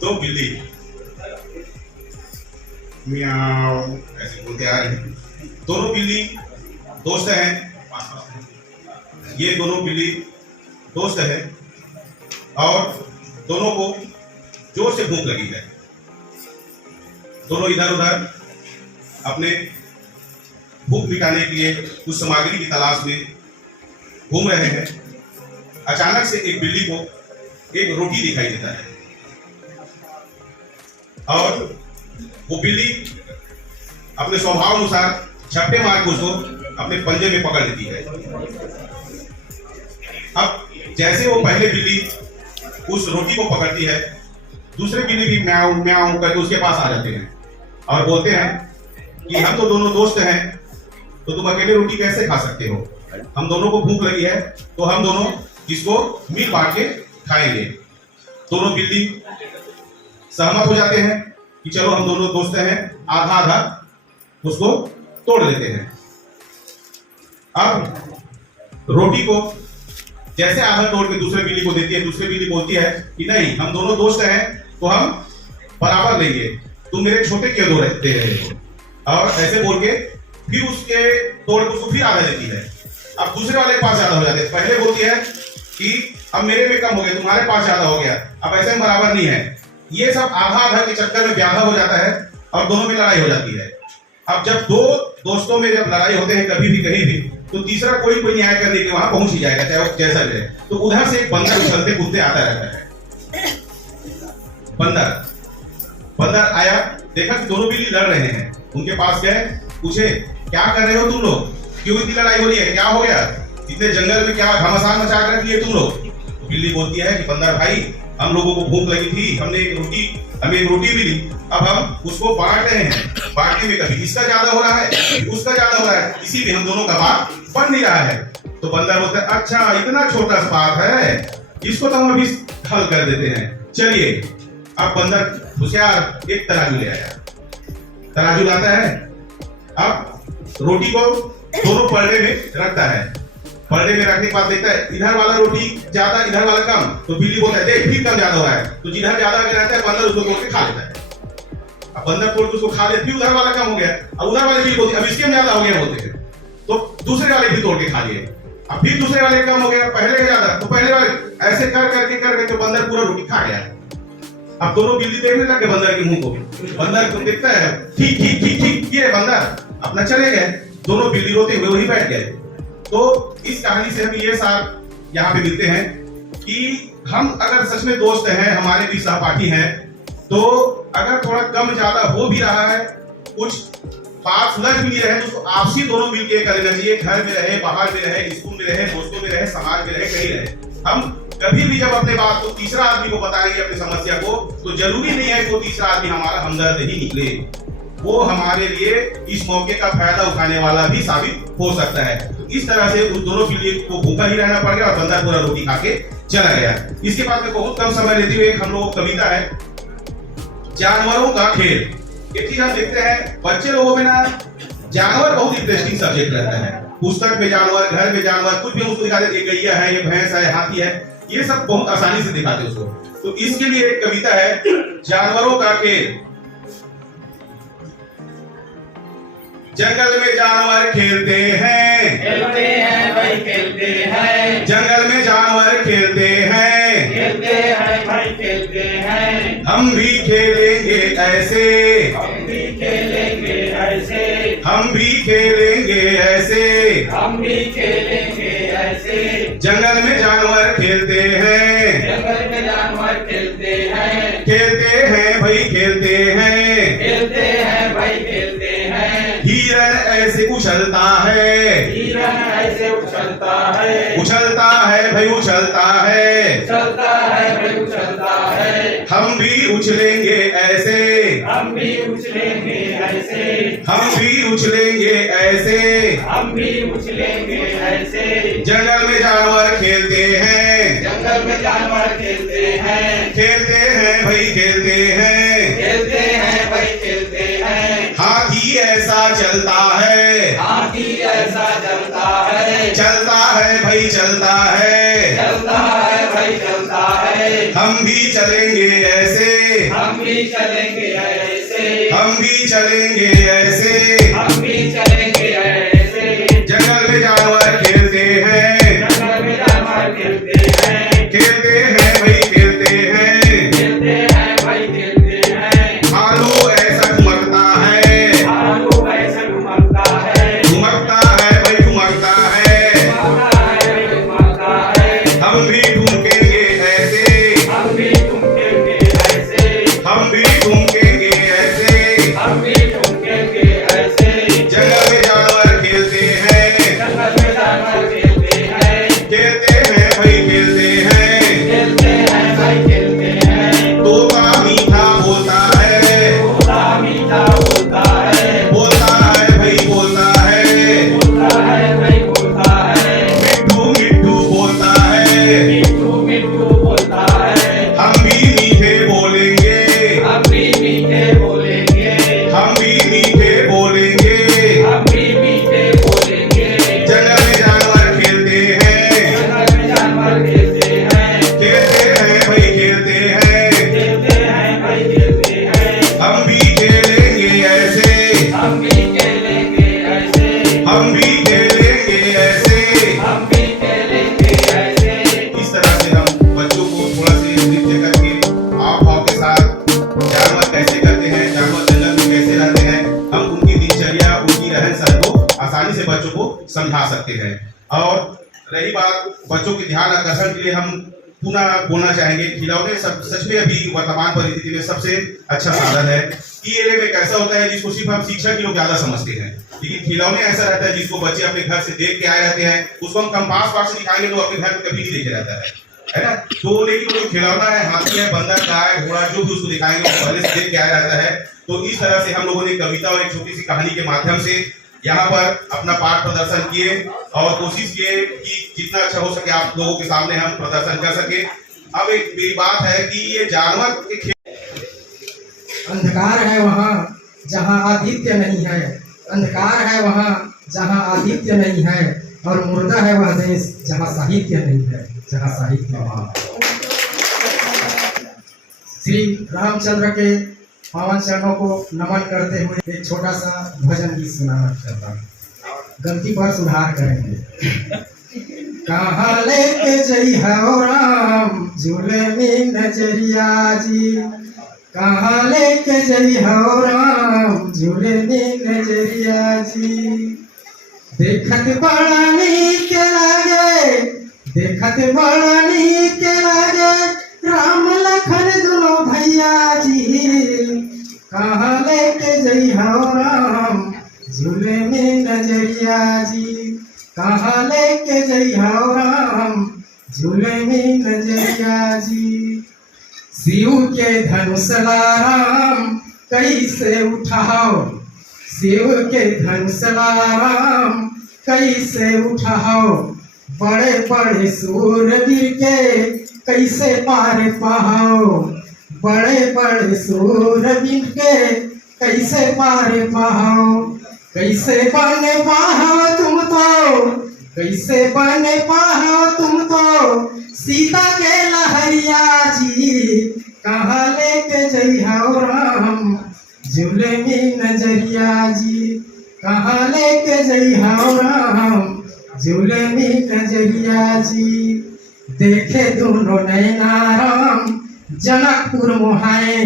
दो बिल्ली म्याऊ ऐसे बोलते आ रहे हैं। दोनों बिल्ली दोस्त हैं। ये दोनों बिल्ली दोस्त है और दोनों को जोर से भूख लगी है। दोनों इधर उधर अपने भूख मिटाने के लिए कुछ सामग्री की तलाश में घूम रहे हैं। अचानक से एक बिल्ली को एक रोटी दिखाई देता है और वो बिल्ली अपने स्वभाव अनुसार झपटे मार के उसको अपने पंजे में पकड़ लेती है। अब जैसे वो पहले बिल्ली उस रोटी को पकड़ती है, दूसरे बिल्ली भी म्याऊ म्याऊ करके उसके पास आ जाते हैं और बोलते हैं कि हम तो दोनों दोस्त हैं, तो तुम अकेले रोटी कैसे खा सकते हो? हम दोनों को भूख लगी है तो हम दोनों इसको मिल बांट के खाएंगे। दोनों बिल्ली सहमत हो जाते हैं कि चलो हम दोनों दोस्त हैं, आधा आधा उसको तोड़ लेते हैं। अब रोटी को जैसे आधा तोड़ के दूसरे बिल्ली को देती है, दूसरी बिल्ली बोलती है कि नहीं, हम दोनों दोस्त हैं तो हम बराबर लेंगे, तुम मेरे छोटे क्यों दो दे रहे हो? और ऐसे बोल के फिर उसके तोड़ के उसको फिर आधा देती है। अब दूसरे वाले के पास ज्यादा हो जाते हैं। पहले बोलती है कि अब मेरे में कम हो गया, तुम्हारे पास ज्यादा हो गया, अब ऐसे में बराबर नहीं है। ये सब आधा आधा के चक्कर में ब्याह हो जाता है और दोनों में लड़ाई हो जाती है। अब जब दो दोस्तों में जब लड़ाई होते हैं कभी भी कहीं भी, तो तीसरा कोई न्याय करने के लिए वहां पहुंच ही जाएगा, चाहे वो जैसा भी रहे। तो उधर से एक बंदर उछलते कूदते आता रहता है। बंदर आया, देखा कि दोनों बिल्ली लड़ रहे हैं, उनके पास गए, पूछे क्या कर रहे हो तुम लोग, क्यों इतनी लड़ाई हो रही है, क्या हो गया, इतने जंगल में क्या घमासान मचा कर रख लिए तुम लोग? तो बिल्ली बोलती है कि बंदर भाई, हम लोगों को भूख लगी थी, हमें एक रोटी मिली, अब हम उसको बांट रहे हैं। बांटने में कभी इसका ज्यादा हो रहा है, उसका ज्यादा हो रहा है, इसीलिए हम दोनों का बात बन नहीं रहा है। तो बंदर बोलता है अच्छा इतना छोटा सा बात है, इसको तो हम अभी हल कर देते हैं, चलिए। अब बंदर होशियार एक तराजू ले आया, तराजू लाता है, अब रोटी को दोनों पलड़े में रखता है। पलड़े में रखने के बाद देखता है इधर वाला रोटी ज्यादा, इधर वाला कम। तो बिल्ली बोलता है देख फिर कम ज्यादा हो रहा है, तो जिधर ज्यादा रहता है बंदर उसको तोड़ के खा लेता है। अब बंदर तोड़ के उसको खा ले, फिर उधर वाला कम हो गया, अब उधर वाले बिल्ली बोलती है अब इसके में ज्यादा हो गया बोलते हैं, तो दूसरे वाले भी तोड़ के खा लिए। अब फिर दूसरे वाले कम हो गया, पहले का ज्यादा, तो पहले वाले ऐसे कर करके बंदर पूरा रोटी खा गया। अब दोनों बिल्ली देखने लगे बंदर के मुंह को, बंदर को देखता है ठीक ठीक ठीक ठीक, ये बंदर अपना चले गए। दोनों बिल्ली रोते हुए वहीं बैठ गए। तो इस कहानी से हम ये सार यहाँ पे मिलते हैं कि हम अगर सच में दोस्त हैं, हमारे भी सहपाठी हैं, तो अगर थोड़ा कम ज्यादा हो भी रहा है, कुछ बात सुलझ भी नहीं रहे, तो उसको आपसी दोनों मिलकर कर लेना चाहिए। घर में रहे, बाहर में रहे, स्कूल में रहे, दोस्तों में रहे, समाज में रहे, कहीं रहे, हम कभी भी जब अपने बात को तीसरा आदमी को बताएंगे अपनी समस्या को, तो जरूरी नहीं है कि वो तीसरा आदमी हमारा हमदर्द ही निकले, वो हमारे लिए इस मौके का फायदा उठाने वाला भी साबित हो सकता है। तो इस तरह से उस दोनों बिल्ली को भूखा ही रहना पड़ गया और बंदर पूरा रोटी खा के चला गया। इसके बाद में बहुत कम समय लेते हुए हम लोगों को कविता है जानवरों का खेल। एक चीज हम देखते हैं बच्चे लोगों में ना, जानवर बहुत इंटरेस्टिंग सब्जेक्ट रहता है। पुस्तक में जानवर, घर में जानवर, कुछ भी उसको दिखा देते, ये गैया है, ये भैंस है, हाथी है, ये सब बहुत आसानी से दिखाते उसको। तो इसके लिए एक कविता है जानवरों का खेल। जंगल में जानवर खेलते हैं भाई खेलते हैं, जंगल में जानवर खेलते हैं भाई खेलते हैं, हम भी खेलेंगे ऐसे, हम भी खेलेंगे ऐसे, हम भी खेलेंगे ऐसे, हम भी खेलेंगे ऐसे। जंगल में जानवर खेलते हैं, जंगल में जानवर खेलते हैं, भाई खेलते हैं भाई खेलते हैं। हिरन ऐसे उछलता है, हिरन ऐसे उछलता है, भाई उछलता है, भाई उछलता है। हम भी उछलेंगे ऐसे, हम भी उछलेंगे ऐसे, हम भी उछलेंगे ऐसे, हम भी उछलेंगे ऐसे। जंगल में जानवर खेलते हैं, जंगल में जानवर खेलते हैं, भाई खेलते हैं, भाई खेलते हैं। हाथी ऐसा चलता है, हाथी ऐसा चलता है, भाई चलता है, भाई चलता है। हम भी चलेंगे ऐसे, हम भी चलेंगे ऐसे, हम भी चलेंगे ऐसे। हम भी चलेंगे ऐसे। जंगल में जानवर खेलते हैं, जंगल में जानवर खेलते हैं, खेलते हैं भाई खेलते हैं। खेलते हैं भाई खेलते हैं। आलू ऐसा घुमकता है, आलू ऐसा घुमकता है, घुमकता है भाई घुमकता है। घुमकता है भाई घुमकता है। हम भी घूमेंगे ऐसे, हम भी घूमेंगे ऐसे, हम भी घूमेंगे ऐसे। हम भी घूमेंगे ऐसे। जंगल में जानवर खेलते हैं, जंगल में जानवर खेलते हैं, खेलते हैं भाई खेलते हैं। खेलते हैं भाई खेलते हैं। तोता मीठा बोलता है, तोता मीठा बोलता है, बोलता है भाई बोलता है। बोलता है भाई बोलता है। मिट्ठू मिट्ठू बोलता है, मिट्ठू मिट्ठू बोलता है। हम भी मीठे बोलेंगे, हम भी मीठे बोलेंगे, हम भी मीठे बोलेंगे। हम भी मीठे बोलेंगे। जंगल में जानवर खेलते हैं, जंगल में जानवर खेलते हैं, खेलते हैं भाई खेलते हैं। खेलते हैं भाई खेलते हैं। हम भी खेलेंगे ऐसे, हम भी खेलेंगे ऐसे, हम भी खेलेंगे ऐसे। हम भी खेलेंगे ऐसे। इस तरह से हम बच्चों को थोड़ा सी नृत्य करके हाव भाव के साथ जानवर कैसे करते हैं, जानवर जंगल में कैसे रहते हैं, हम उनकी दिनचर्या उनकी रहन सहन को आसानी से बच्चों को समझा सकते हैं। और रही बात बच्चों के ध्यान आकर्षण के लिए हम पुनः बोलना चाहेंगे, खिलौने सब सच में अभी वर्तमान परिस्थिति में सबसे अच्छा साधन है। ये एक ऐसा होता है जिसको सिर्फ हम शिक्षक ही लोग ज्यादा समझते हैं, लेकिन खिलौने ऐसा रहता है जिसको बच्चे अपने घर से देख के आए रहते हैं। उसको हम कंपास पास से दिखाएंगे तो अपने घर में कभी नहीं देखे रहता है ना। तो लेकिन वो खिलौना है, हाथी है, बंदर, गाय, घोड़ा, जो भी उसको दिखाएंगे वो पहले से देख के आया रहता है। तो इस तरह से हम लोगों ने कविता और एक छोटी सी कहानी के माध्यम से यहाँ पर अपना पाठ प्रदर्शन किए और कोशिश किए कि जितना अच्छा हो सके आप लोगों के सामने हम प्रदर्शन कर सके। अब एक मेरी बात है कि ये जानवर के अंधकार है वहाँ जहाँ आदित्य नहीं है, अंधकार है वहाँ जहाँ आदित्य नहीं है, और मुर्दा है वह देश जहाँ साहित्य नहीं है, जहाँ साहित्य वहाँ। श्री रामचंद्र के पावन चरणों को नमन करते हुए एक छोटा सा भजन गीत सुनाना चाहता हूँ। गलती पर सुधार करेंगे। कहाँ लेके जई हो राम झूले में नजरिया जी, कहाँ लेके जई हो राम झूले में नजरिया जी। देखत बड़ा नीक लागे, देखत बड़ा नीक लागे राम लखन दोनों भैया जी। कहाँ लेके जई हो राम झूले में नजरिया जी, कहाँ लेके जई हो राम झूले में नजरिया जी। शिव के धनुषला राम कैसे उठाओ, शिव के धनुषला राम कैसे उठाओ। बड़े बड़े सूरवीर के कैसे पार पाओ, बड़े बड़े सूरवीर के कैसे पार पाओ। कैसे बन पाओ तुम तो, कैसे बन पाओ तुम तो सीता के लहरिया जी। कहाँ लेके जई हो राम झूले में नजरिया जी, कहाँ लेके जई हो राम झूले में नजरिया जी। देखे दोनों नैना राम जनकपुर मुहाए,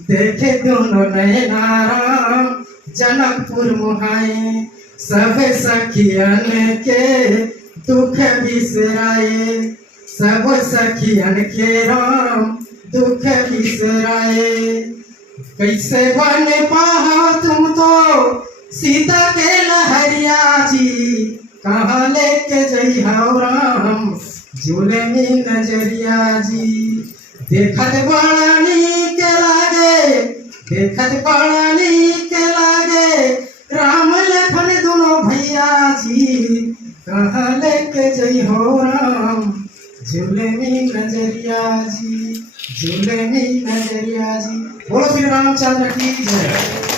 देखे दोनों नैना राम जनकपुर मुहाए। सब सखियन के दुख बिसराए, सब सखियन के राम दुख बिसराए। कैसे बन पाओ तुम तो सीता के लहरिया जी। कहाँ लेके जई हो राम झूले में नजरिया जी। देखत बड़ा नीक लागे, देखत बड़ा नीक लागे राम लखन दोनों भैया जी। कहाँ लेके जई हो राम झूले में नजरिया जी, झूले में नजरिया जी। बोलो श्री रामचंद्र की जय।